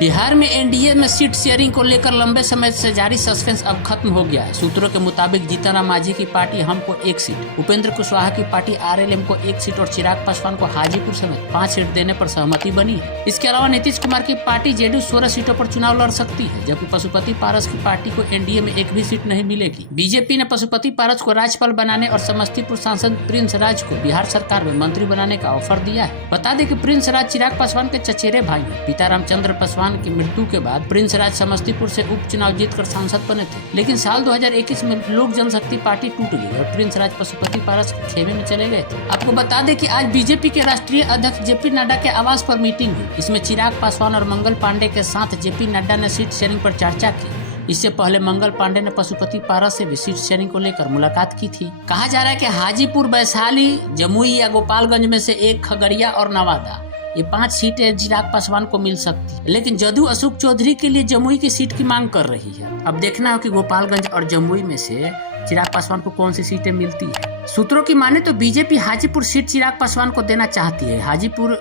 बिहार में एनडीए में seat sharing को लेकर लंबे समय से जारी सस्पेंस अब खत्म हो गया है। सूत्रों के मुताबिक जीतन राम मांझी की पार्टी हम को 1 सीट, उपेंद्र कुशवाहा की पार्टी आरएलएम को 1 सीट और चिराग पासवान को हाजीपुर समेत 5 सीट देने पर सहमति बनी है। इसके अलावा नीतीश कुमार की पार्टी जेडीयू 16 सीटों पर चुनाव लड़ सकती है, जबकि पशुपति पारस की पार्टी को एनडीए में एक भी सीट नहीं मिलेगी। बीजेपी ने पशुपति पारस को राज्यपाल बनाने और समस्तीपुर सांसद प्रिंस राज को बिहार सरकार में मंत्री बनाने का ऑफर दिया है। बता दें कि प्रिंस राज चिराग पासवान के चचेरे भाई हैं। पिता रामचंद्र पासवान की मृत्यु के बाद प्रिंस राज समस्तीपुर से उपचुनाव जीतकर सांसद बने थे, लेकिन साल 2021 में लोक जनशक्ति पार्टी टूट गई और प्रिंस राज पशुपति पारस के खेमे में चले गए थे। आपको बता दें कि आज बीजेपी के राष्ट्रीय अध्यक्ष जेपी नड्डा के आवास पर मीटिंग हुई। इसमें चिराग पासवान और मंगल पांडे के साथ जेपी नड्डा ने सीट शेयरिंग पर चर्चा की। इससे पहले मंगल पांडे ने पशुपति पारस से भी सीट शेयरिंग को लेकर मुलाकात की थी। कहा जा रहा है कि हाजीपुर, वैशाली, जमुई या गोपालगंज में से एक, खगड़िया और नवादा, ये 5 सीटें चिराग पासवान को मिल सकती है, लेकिन जदयू अशोक चौधरी के लिए जमुई की सीट की मांग कर रही है। अब देखना हो कि गोपालगंज और जमुई में से चिराग पासवान को कौन सी सीटें मिलती है। सूत्रों की माने तो बीजेपी हाजीपुर सीट चिराग पासवान को देना चाहती है। हाजीपुर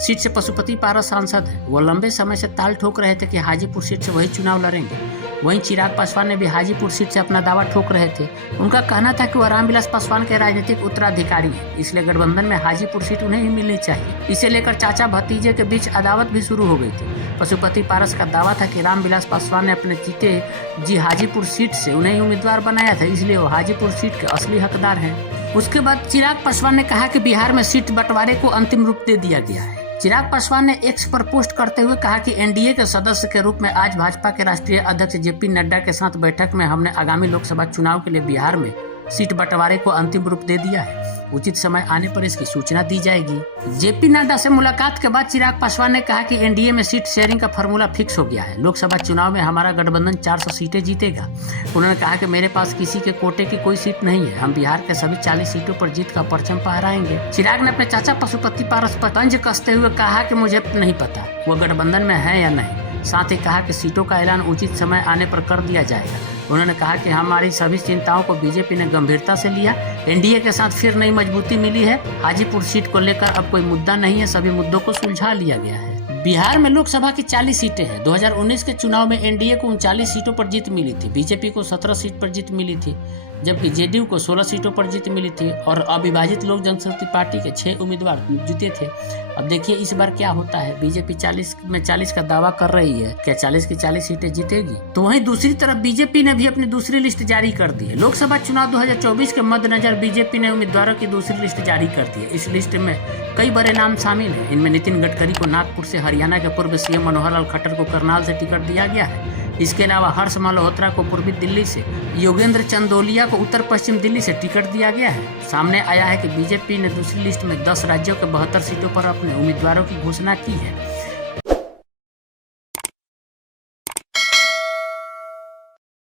सीट से पशुपति पारस सांसद है। वो लंबे समय से ताल ठोक रहे थे कि हाजीपुर सीट से वही चुनाव लड़ेंगे। वहीं चिराग पासवान ने भी हाजीपुर सीट से अपना दावा ठोक रहे थे। उनका कहना था कि वह रामविलास पासवान के राजनीतिक उत्तराधिकारी है, इसलिए गठबंधन में हाजीपुर सीट उन्हें ही मिलनी चाहिए। इसे लेकर चाचा भतीजे के बीच अदावत भी शुरू हो गई थी। पशुपति पारस का दावा था कि रामविलास पासवान ने अपने जीते जी हाजीपुर सीट से उन्हें ही उम्मीदवार बनाया था, इसलिए वो हाजीपुर सीट के असली हकदार हैं। उसके बाद चिराग पासवान ने कहा कि बिहार में सीट बंटवारे को अंतिम रूप दे दिया गया है। चिराग पासवान ने एक्स पर पोस्ट करते हुए कहा कि एनडीए के सदस्य के रूप में आज भाजपा के राष्ट्रीय अध्यक्ष जेपी नड्डा के साथ बैठक में हमने आगामी लोकसभा चुनाव के लिए बिहार में सीट बंटवारे को अंतिम रूप दे दिया है। उचित समय आने पर इसकी सूचना दी जाएगी। जेपी नड्डा से मुलाकात के बाद चिराग पासवान ने कहा कि एनडीए में सीट शेयरिंग का फॉर्मूला फिक्स हो गया है। लोकसभा चुनाव में हमारा गठबंधन 400 सीटें जीतेगा। उन्होंने कहा कि मेरे पास किसी के कोटे की कोई सीट नहीं है। हम बिहार के सभी 40 सीटों पर जीत का परचम फहराएंगे। चिराग ने अपने चाचा पशुपति पारस पर तंज कसते हुए कहा कि मुझे नहीं पता वो गठबंधन में है या नहीं। साथ ही कहा कि सीटों का ऐलान उचित समय आने पर कर दिया जाएगा। उन्होंने कहा कि हमारी सभी चिंताओं को बीजेपी ने गंभीरता से लिया। एनडीए के साथ फिर नई मजबूती मिली है। हाजीपुर सीट को लेकर अब कोई मुद्दा नहीं है, सभी मुद्दों को सुलझा लिया गया है। बिहार में लोकसभा की 40 सीटें हैं। 2019 के चुनाव में एनडीए को 39 सीटों पर जीत मिली थी, बीजेपी को 17 सीट पर जीत मिली थी, जबकि जेडीयू को 16 सीटों पर जीत मिली थी और अविभाजित लोक जनशक्ति पार्टी के 6 उम्मीदवार जीते थे। अब देखिए इस बार क्या होता है। बीजेपी 40 में 40 का दावा कर रही है, क्या 40 की 40 सीटें जीतेगी? तो वहीं दूसरी तरफ बीजेपी ने भी अपनी दूसरी लिस्ट जारी कर दी है। लोकसभा चुनाव 2024 के मद्देनजर बीजेपी ने उम्मीदवारों की दूसरी लिस्ट जारी कर दी है। इस लिस्ट में कई बड़े नाम शामिल हैं। इनमें नितिन गडकरी को नागपुर से, हरियाणा के पूर्व सीएम मनोहर लाल खट्टर को करनाल से टिकट दिया गया है। इसके अलावा हर्ष मल्होत्रा को पूर्वी दिल्ली से, योगेंद्र चंदोलिया को उत्तर पश्चिम दिल्ली से टिकट दिया गया है। सामने आया है कि बीजेपी ने दूसरी लिस्ट में 10 राज्यों के 72 सीटों पर अपने उम्मीदवारों की घोषणा की है।